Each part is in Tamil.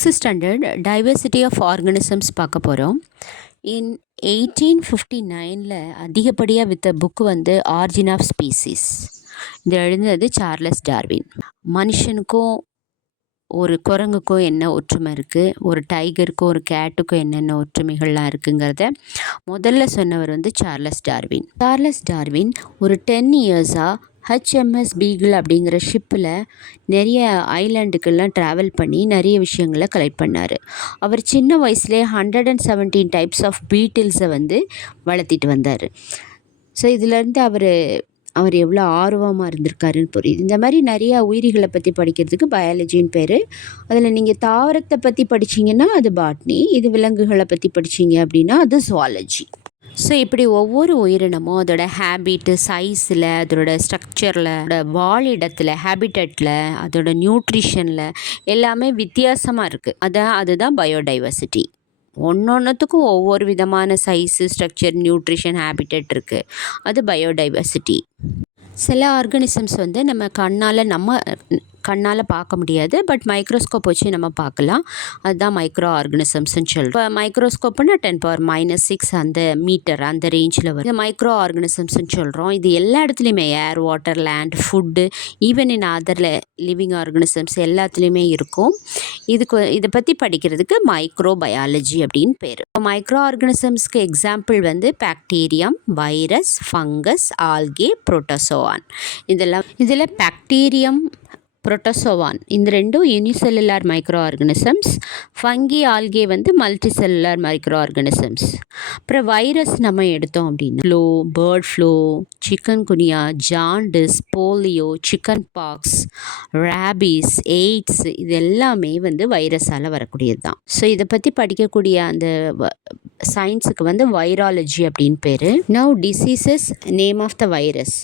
Sixth standard diversity of organisms பார்க்க போகிறோம். இன் 1859 அதிகப்படியாக விற்ற புக்கு வந்து ஆர்ஜின் ஆஃப் ஸ்பீசிஸ். இது எழுதினது சார்லஸ் டார்வின். மனுஷனுக்கும் ஒரு குரங்குக்கும் என்ன ஒற்றுமை இருக்குது, ஒரு டைகருக்கும் ஒரு கேட்டுக்கும் என்னென்ன ஒற்றுமைகள்லாம் இருக்குங்கிறத முதல்ல சொன்னவர் வந்து சார்லஸ் டார்வின் ஒரு 10 இயர்ஸாக HMS பீகிள் அப்படிங்கிற ஷிப்பில் நிறைய ஐலாண்டுக்கெல்லாம் ட்ராவல் பண்ணி நிறைய விஷயங்களை கலெக்ட் பண்ணார். அவர் சின்ன வயசுலேயே 117 டைப்ஸ் ஆஃப் பீட்டில்ஸை வந்து வளர்த்திட்டு வந்தார். ஸோ இதிலேருந்து அவர் எவ்வளோ ஆர்வமாக இருந்திருக்காருன்னு புரியுது. இந்த மாதிரி நிறையா உயிரிகளை பற்றி படிக்கிறதுக்கு பயாலஜின்னு பேர். அதில் நீங்கள் தாவரத்தை பற்றி படிச்சிங்கன்னா அது பாட்னி, இது விலங்குகளை பற்றி படிச்சிங்க அப்படின்னா அது ஜுவாலஜி. ஸோ இப்படி ஒவ்வொரு உயிரினமும் அதோட ஹேபிட்டு, சைஸில், அதோட ஸ்ட்ரக்சரில், அதோட வாழிடத்தில், ஹேபிட்டட்டில், அதோட நியூட்ரிஷனில் எல்லாமே வித்தியாசமாக இருக்குது. அதுதான் பயோடைவர்சிட்டி. ஒன்றொன்றுத்துக்கும் ஒவ்வொரு விதமான சைஸு, ஸ்ட்ரக்சர், நியூட்ரிஷன், ஹேபிட்டட் இருக்குது. அது பயோடைவர்சிட்டி. சில ஆர்கானிசம்ஸ் வந்து நம்ம கண்ணால் பார்க்க முடியாது, பட் மைக்ரோஸ்கோப் வச்சு நம்ம பார்க்கலாம். அதுதான் மைக்ரோ ஆர்கானிசம்ஸ்ன்னு சொல்கிறோம். இப்போ மைக்ரோஸ்கோப்புன்னா 10⁻⁶ அந்த மீட்டர் அந்த ரேஞ்சில் வரும். இது மைக்ரோ ஆர்கானிசம்ஸ்ன்னு சொல்கிறோம். இது எல்லா இடத்துலையுமே air, water, land, food, even in other living organisms எல்லாத்துலேயுமே இருக்கும். இதை பற்றி படிக்கிறதுக்கு மைக்ரோ பயாலஜி அப்படின்னு பேர். மைக்ரோ ஆர்கானிசம்ஸ்க்கு எக்ஸாம்பிள் வந்து bacterium, virus, fungus, algae, protozoan. இதில் பாக்டீரியம், புரோட்டோசோவான் இந்த ரெண்டும் unicellular micro organisms. Fungi, algae வந்து மல்டிசெல்லுலார் மைக்ரோ ஆர்கானிசம்ஸ். அப்புறம் வைரஸ் நம்ம எடுத்தோம் அப்படின்னா bird flu, chikungunya, jaundice, polio, chicken pox, rabies, AIDS இது எல்லாமே வந்து வைரஸால் வரக்கூடியது தான். ஸோ இதை பற்றி படிக்கக்கூடிய அந்த சயின்ஸுக்கு வந்து வைராலஜி அப்படின்னு பேர். Now diseases, name of the virus.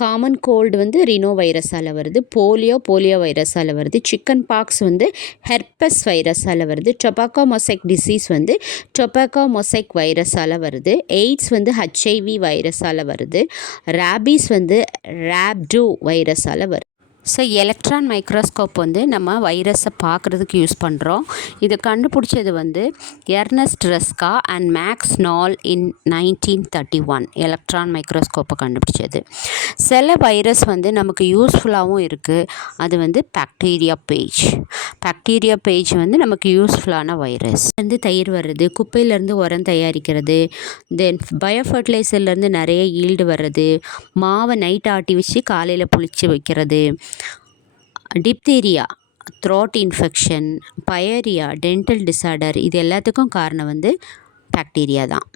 Common cold வந்து ரினோ வைரஸால் வருது, போலியோ வைரஸால் வருது, சிக்கன் பாக்ஸ் வந்து ஹெர்பஸ் வைரஸால் வருது, டொபாக்கோ மொசைக் டிசீஸ் வந்து டொபாக்கோ மொசைக் வைரஸால் வருது, எய்ட்ஸ் வந்து HIV வைரஸால் வருது, ரேபீஸ் வந்து ராப்டோ வைரஸால் வருது. ஸோ எலக்ட்ரான் மைக்ரோஸ்கோப் வந்து நம்ம வைரஸை பார்க்குறதுக்கு யூஸ் பண்ணுறோம். இதை கண்டுபிடிச்சது வந்து எர்னஸ்ட் ரெஸ்கா அண்ட் மேக்ஸ் நால் இன் 1931 எலக்ட்ரான் மைக்ரோஸ்கோப்பை கண்டுபிடிச்சது. சில வைரஸ் வந்து நமக்கு யூஸ்ஃபுல்லாகவும் இருக்குது. அது வந்து பாக்டீரியோபேஜ் வந்து நமக்கு யூஸ்ஃபுல்லான வைரஸ். வந்து தயிர் வர்றது, குப்பையிலேருந்து உரம் தயாரிக்கிறது, தென் பயோஃபர்டிலைசர்லேருந்து நிறைய ஈல்டு வர்றது, மாவை நைட் ஆட்டி வச்சு காலையில் புளிச்சு வைக்கிறது, diphtheria, throat infection, pyorrhea, dental disorder இது எல்லாத்துக்கும் காரணம் வந்து பாக்டீரியா தான்.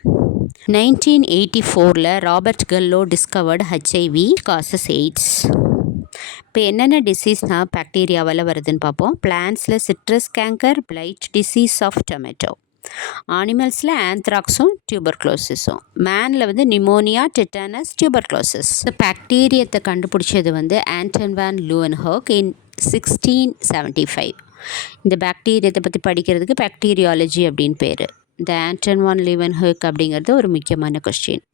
1984 Robert Gallo discovered HIV causes AIDS. இப்போ என்னென்ன டிசீஸ்னால் பாக்டீரியாவால் வருதுன்னு பார்ப்போம். பிளான்ஸில் citrus canker, blight disease of tomato. அனிமல்ஸில் ஆந்த்ராக்ஸும் டியூபர்க்ளோசிஸும். மேனில் வந்து நிமோனியா, டெட்டானஸ், டியூபர்க்ளோசிஸ். பாக்டீரியத்தை கண்டுபிடிச்சது வந்து ஆண்டன் வான் லூவன்ஹோக் இன் 1675. இந்த பாக்டீரியத்தை பற்றி படிக்கிறதுக்கு பாக்டீரியாலஜி அப்படின்னு பேர். இந்த ஆண்டன் வான் லூவன்ஹோக் அப்படிங்கிறது ஒரு முக்கியமான கொஸ்டின்.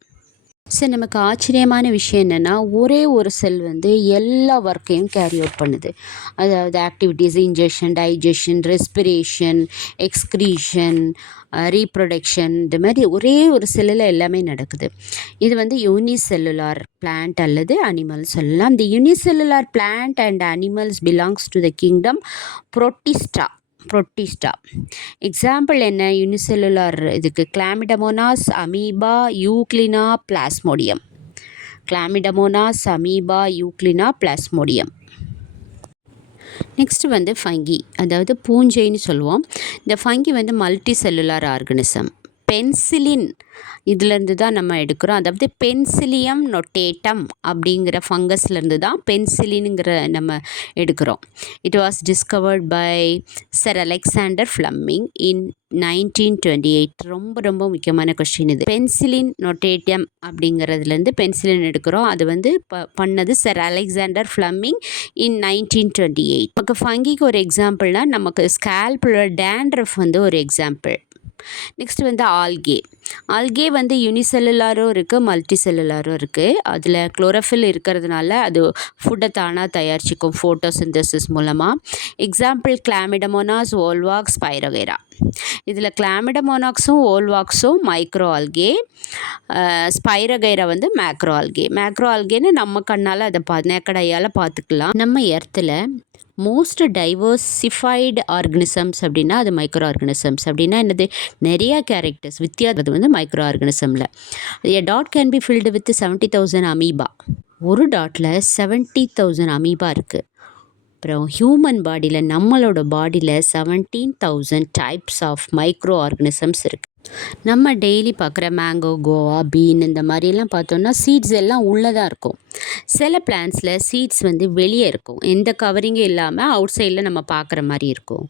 ஸோ நமக்கு ஆச்சரியமான விஷயம் என்னென்னா, ஒரே ஒரு செல் வந்து எல்லா ஒர்க்கையும் கேரி அவுட் பண்ணுது. அதாவது activities, injection, digestion, respiration, excretion, reproduction, இந்த மாதிரி ஒரே ஒரு செல்லில் எல்லாமே நடக்குது. இது வந்து யூனிசெல்லுலார் பிளான்ட் அல்லது அனிமல் சொல்லலாம். இந்த unicellular plant and animals belongs to the kingdom Protista. Example என்ன யூனிசெல்லுலார் இதுக்கு? கிளாமிடமோனாஸ், அமீபா, யூக்ளினா, பிளாஸ்மோடியம். நெக்ஸ்ட் வந்து ஃபங்கி, அதாவது பூஞ்சைன்னு சொல்லுவோம். இந்த ஃபங்கி வந்து மல்டி செல்லுலார் ஆர்கனிசம். பென்சிலின் இதிலேருந்து தான் நம்ம எடுக்கிறோம். அதாவது பென்சிலியம் நொட்டேட்டம் அப்படிங்கிற ஃபங்கஸ்லேருந்து தான் பென்சிலினுங்கிற நம்ம எடுக்கிறோம். It was discovered by sir Alexander Fleming in 1928. ரொம்ப முக்கியமான கொஸ்டின் இது. பென்சிலின் நொட்டேட்டம் அப்படிங்கிறதுலேருந்து பென்சிலின் எடுக்கிறோம். அது வந்து பண்ணது சர் அலெக்சாண்டர் ஃப்ளெமிங் இன் 1928. நமக்கு ஃபங்கிக்கு ஒரு எக்ஸாம்பிள்னால் நமக்கு ஸ்கேல்பில் டேண்ட்ரஃப் வந்து ஒரு எக்ஸாம்பிள். நெக்ஸ்ட் வந்து ஆல்கே வந்து யூனிசெல்லுலாரும் இருக்குது, மல்டி செல்லுலாரும் இருக்குது. அதில் குளோரோஃபில் இருக்கிறதுனால அது ஃபுட்டை தானாக தயாரிச்சிக்கும் ஃபோட்டோசிந்தசிஸ் மூலமாக. Example Chlamydomonas, Volvox, Spirogyra. இதில் கிளாமிடமோனாக்ஸும் ஓல்வாக்ஸும் மைக்ரோ ஆல்கே, ஸ்பைரோகைரா வந்து மேக்ரோ ஆல்கேன்னு நம்ம கண்ணால் அதை நேக்கடையால் பார்த்துக்கலாம். நம்ம எர்த்தில் மோஸ்ட் டைவர்சிஃபைடு ஆர்கனிசம்ஸ் அப்படின்னா அது மைக்ரோ ஆர்கனிசம்ஸ். அப்படின்னா என்னது, நிறையா கேரக்டர்ஸ் வித்தியாசம் வந்து மைக்ரோ ஆர்கனிசமில். A dot can be filled with 70,000 amoeba. ஒரு டாட்டில் 70,000 அமீபா இருக்குது. அப்புறம் ஹியூமன் பாடியில், நம்மளோட பாடியில் 17,000 டைப்ஸ் ஆஃப் மைக்ரோ ஆர்கனிசம்ஸ் இருக்குது. நம்ம டெய்லி பார்க்குற மேங்கோ, கோவா, பீன் இந்த மாதிரிலாம் பார்த்தோன்னா சீட்ஸ் எல்லாம் உள்ளே தான் இருக்கும். சில பிளான்ட்ஸில் சீட்ஸ் வந்து வெளியே இருக்கும், எந்த கவரிங்கும் இல்லாமல் அவுட் சைடில் நம்ம பார்க்குற மாதிரி இருக்கும்.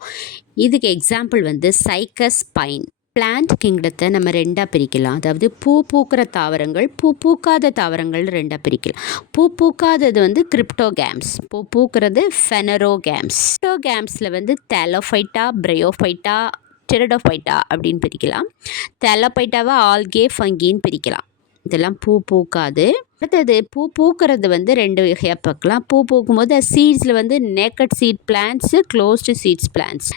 இதுக்கு எக்ஸாம்பிள் வந்து சைக்கஸ், பைன். பிளான்ட் கிங்டத்தை நம்ம ரெண்டாக பிரிக்கலாம். அதாவது பூ பூக்கிற தாவரங்கள், பூ பூக்காத தாவரங்கள் ரெண்டாக பிரிக்கலாம். பூ பூக்காதது வந்து கிரிப்டோகேம்ஸ், பூ பூக்கிறது ஃபெனரோகேம்ஸ். கிரிப்டோகேம்ஸில் வந்து தேலோஃபைட்டா, பிரயோஃபைட்டா, டெரடோஃபைட்டா அப்படின்னு பிரிக்கலாம். தேலோஃபைட்டாவை ஆல்கே, ஃபங்கின்னு பிரிக்கலாம். இதெல்லாம் பூ பூக்காது. அடுத்தது பூ பூக்கிறது வந்து ரெண்டு வகையாக பார்க்கலாம். பூ பூக்கும்போது சீட்ஸில் வந்து naked seed plants, closed seeds plants.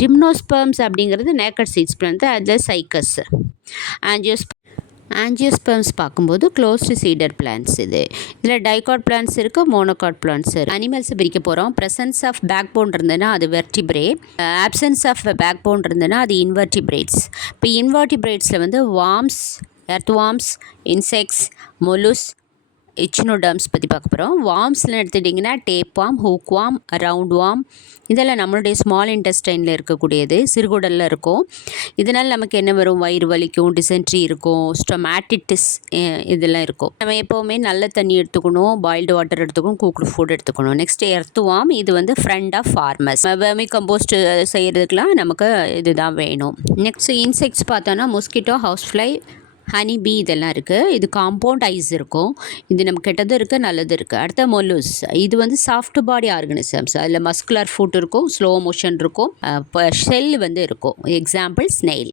Gymnosperms அப்படிங்கிறது நேக்கட் சீட்ஸ் பிளான்ட், அதில் சைக்கஸ். ஆஞ்சியோஸ்பெர்ம்ஸ் பார்க்கும்போது க்ளோஸ்டு சீடர் பிளான்ட்ஸ். இதில் டைகாட் பிளான்ட்ஸ் இருக்குது, மோனோகாட் பிளான்ட்ஸ் இருக்குது. அனிமல்ஸ் பிரிக்க போகிறோம். ப்ரெசன்ஸ் ஆஃப் பேக் போன் இருந்ததுன்னா அது vertebrate, absence of backbone இருந்ததுன்னா அது இன்வெர்டிப்ரேட்ஸ். இப்போ இன்வெர்டிப்ரேட்ஸில் வந்து worms, earthworms, insects, molluscs, echinoderms பற்றி பார்க்க போகிறோம். வார்ம்ஸ்லாம் எடுத்துட்டிங்கன்னா tapeworm, hookworm, roundworm, இதெல்லாம் நம்மளுடைய ஸ்மால் இன்டெஸ்டைனில் இருக்கக்கூடியது, சிறுகுடலில் இருக்கும். இதனால் நமக்கு என்ன வரும், வயிறு வலிக்கும், டிசென்ட்ரி இருக்கும், ஸ்டொமேட்டிட்டிஸ் இதெல்லாம் இருக்கும். நம்ம எப்போவுமே நல்ல தண்ணி எடுத்துக்கணும், பாயில்டு வாட்டர் எடுத்துக்கணும், குக்டு ஃபுட் எடுத்துக்கணும். நெக்ஸ்ட் எர்த் வார்ம், இது வந்து friend of farmers. Vermicompost செய்கிறதுக்கெலாம் நமக்கு இதுதான் வேணும். நெக்ஸ்ட் இன்செக்ட்ஸ் பார்த்தோன்னா mosquito, housefly, honey bee இதெல்லாம் இருக்குது. இது காம்பவுண்ட் ஐஸ் இருக்கும். இது நம்ம கெட்டதும் இருக்குது, நல்லது இருக்குது. அடுத்த மொலுஸ், இது வந்து சாஃப்ட் பாடி ஆர்கனிசம்ஸ். அதில் மஸ்குலர் ஃபுட் இருக்கும், ஸ்லோ மோஷன் இருக்கும், ஷெல் வந்து இருக்கும். Example snail.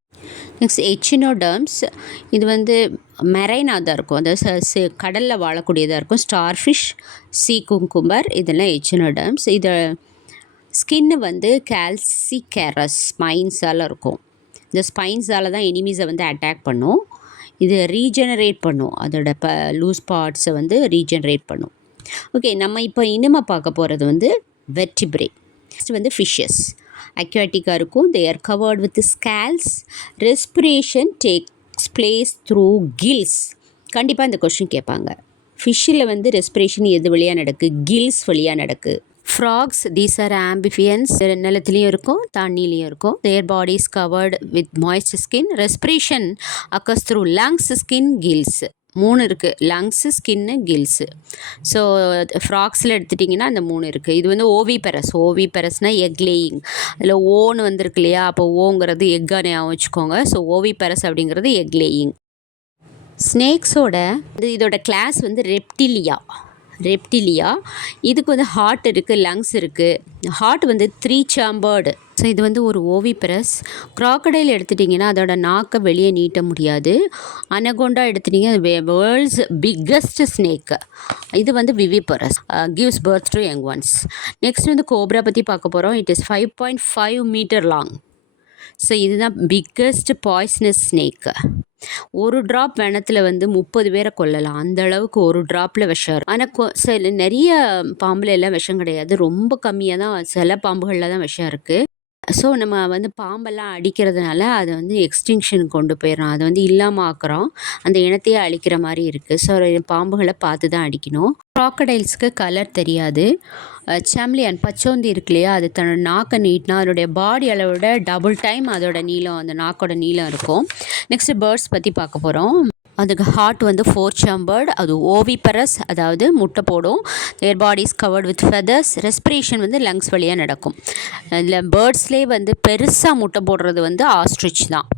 நெக்ஸ்ட் எச்சினோடர்ம்ஸ், இது வந்து மெரைனாக தான் இருக்கும், அதாவது கடலில் வாழக்கூடியதாக இருக்கும். ஸ்டார்ஃபிஷ், சீ குங்கும்பர், இதெல்லாம் எச்சினோடர்ம்ஸ். இது ஸ்கின்னு வந்து கால்சிகேரஸ் ஸ்பைன்ஸால் இருக்கும். இந்த ஸ்பைன்ஸால் தான் எனிமீஸை வந்து அட்டாக் பண்ணும். இது ரீஜெனரேட் பண்ணும், அதோட லூஸ் பார்ட்ஸை வந்து ரீஜெனரேட் பண்ணும். ஓகே, நம்ம இப்போ இனிமே பார்க்க போகிறது வந்து வெர்டிப்ரேட். நெக்ஸ்ட் வந்து ஃபிஷ்ஷஸ். அக்வாட்டிக்காக இருக்கும். They are covered with scales. Respiration takes place through gills. கண்டிப்பாக இந்த கொஸ்டின் கேட்பாங்க. ஃபிஷ்ஷில் வந்து ரெஸ்பிரேஷன் எது வழியாக நடக்கு, கில்ஸ் வழியாக நடக்கு. Frogs, these are amphibians. நிலத்துலேயும் இருக்கும், தண்ணிலையும் இருக்கும். Their body is covered with moist skin. Respiration occurs through lungs, skin, gills. 3 இருக்குது, லங்ஸு, ஸ்கின்னு, கில்ஸு. ஸோ ஃப்ராக்ஸில் எடுத்துட்டிங்கன்னா அந்த 3 இருக்குது. இது வந்து ஓவிபெரஸ்னால் எக் லேயிங். அதில் ஓன்னு வந்திருக்கு இல்லையா, அப்போ ஓங்கிறது எக்காக ஞாபகம் வச்சுக்கோங்க. ஸோ ஓவிபெரஸ் அப்படிங்கிறது எக் லேயிங். ஸ்னேக்ஸோட இதோட கிளாஸ் வந்து ரெப்டிலியா. இதுக்கு வந்து ஹார்ட் இருக்குது, லங்ஸ் இருக்குது. ஹார்ட் வந்து 3 சேம்பர்டு. ஸோ இது வந்து ஒரு ஓவிபெரஸ். க்ராக்கடைல் எடுத்துட்டிங்கன்னா அதோட நாக்கை வெளியே நீட்ட முடியாது. அனகோண்டா எடுத்துட்டிங்கன்னா அது வேர்ல்ட்ஸ் பிக்கஸ்ட் ஸ்னேக். இது வந்து viviparous, gives birth to young ones. Next வந்து கோப்ரா பற்றி பார்க்க போகிறோம். It is 5.5 metre long. So இதுதான் பிக்கஸ்ட் பாய்ஸ்னஸ் ஸ்னேக். ஒரு ட்ராப் வெனத்தில் வந்து 30 பேரை கொல்லலாம், அந்த அளவுக்கு ஒரு ட்ராப்பில் விஷம் இருக்கும். ஆனால் சில நிறைய பாம்புல எல்லாம் விஷம் கிடையாது, ரொம்ப கம்மியாக தான் சில பாம்புகளில் தான் விஷம் இருக்குது. ஸோ நம்ம வந்து பாம்பெல்லாம் அடிக்கிறதுனால அதை வந்து எக்ஸ்டிங்ஷனுக்கு கொண்டு போயிடறோம், அதை வந்து இல்லாமல் ஆக்குறோம், அந்த இனத்தையே அழிக்கிற மாதிரி இருக்குது. ஸோ பாம்புகளை பார்த்து தான் அடிக்கணும். க்ராக்கடைல்ஸ்க்கு கலர் தெரியாது. சாம்லியன், பச்சோந்தி இருக்கு இல்லையா, அது தன்னோட நாக்கை நீட்டினா அதோடைய பாடி அளவோட டபுள் டைம் அதோட நீளம், அந்த நாக்கோட நீளம் இருக்கும். நெக்ஸ்ட் பேர்ட்ஸ் பற்றி பார்க்க போகிறோம். அதுக்கு ஹார்ட் வந்து 4 சேம்பர்ட். அது ஓவிபரஸ், அதாவது முட்டை போடும். Their body is covered with feathers. Respiration வந்து லங்ஸ் வழியாக நடக்கும். இதில் பேர்ட்ஸ்லேயே வந்து பெருசாக முட்டை போடுறது வந்து ஆஸ்ட்ரிச் தான்.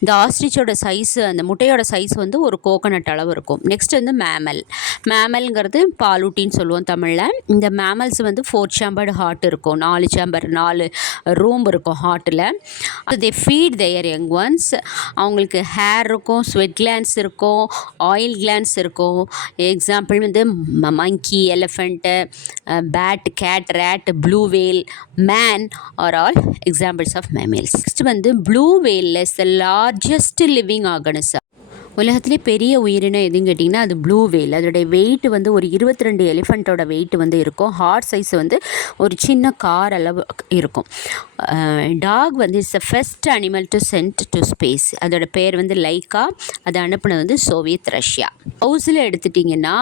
இந்த ஆஸ்ட்ரிச்சோட சைஸு அந்த முட்டையோட சைஸ் வந்து ஒரு கோகனட் அளவு இருக்கும். நெக்ஸ்ட் வந்து மேமல்ங்கிறது பாலூட்டின்னு சொல்லுவோம் தமிழில். இந்த மேமல்ஸ் வந்து 4 சேம்பர்டு ஹார்ட் இருக்கும், 4 சேம்பர் 4 ரூம் இருக்கும் ஹார்ட்டில். They feed their young ones. அவங்களுக்கு ஹேர் இருக்கும், ஸ்வெட் கிளான்ஸ் இருக்கும், ஆயில் கிளான்ஸ் இருக்கும். எக்ஸாம்பிள் வந்து monkey, elephant, bat, cat, rat, blue whale, man are all examples of mammals. Next வந்து blue whale is the largest living organism. உலகத்திலே பெரிய உயிரினம் எதுன்னு கேட்டிங்கன்னா அது ப்ளூ வேல். அதோடைய வெயிட் வந்து ஒரு 22 எலிஃபெண்ட்டோட வெயிட் வந்து இருக்கும். ஹார்ட் சைஸ் வந்து ஒரு சின்ன கார் அளவு இருக்கும். டாக் வந்து is the first animal to sent to space. அதோட பேர் வந்து லைக்கா. அதை அனுப்புனது வந்து சோவியத் ரஷ்யா. ஹவுஸில் எடுத்துட்டிங்கன்னா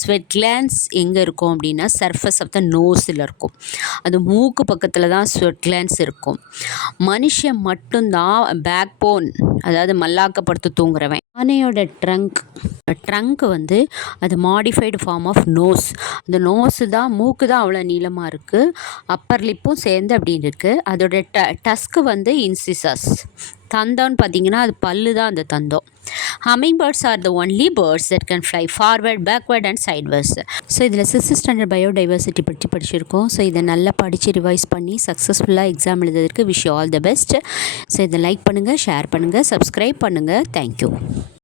ஸ்வெட் கிளான்ஸ் எங்கே இருக்கும் அப்படின்னா சர்ஃபஸ் ஆஃப் த நோஸில் இருக்கும். அது மூக்கு பக்கத்தில் தான் ஸ்வெட் கிளான்ஸ் இருக்கும். மனுஷன் மட்டும்தான் பேக் போன், அதாவது மல்லாக்கப்படுத்து தூங்குறவன். யானையோட ட்ரங்க் வந்து அது மாடிஃபைடு ஃபார்ம் ஆஃப் நோஸ். அந்த நோஸு தான், மூக்கு தான் அவ்வளோ நீளமாக இருக்குது. அப்பர் லிப்பும் சேர்ந்து அப்படின்னு இருக்குது. அதோட டஸ்க்கு வந்து இன்சிசஸ். தந்தம்னு பார்த்தீங்கன்னா அது பல்லு தான் அந்த தந்தம். Hummingbirds are the only birds that can fly forward, backward and sideways. So இதில் 6th ஸ்டாண்டர்ட் பயோடைவர்சிட்டி பற்றி படிச்சிருக்கோம். ஸோ இதை நல்லா படித்து ரிவைஸ் பண்ணி சக்ஸஸ்ஃபுல்லாக எக்ஸாம் எழுதுறதுக்கு wish you all the best. So இதை லைக் பண்ணுங்கள், ஷேர் பண்ணுங்கள், சப்ஸ்கிரைப் பண்ணுங்கள். தேங்க்யூ.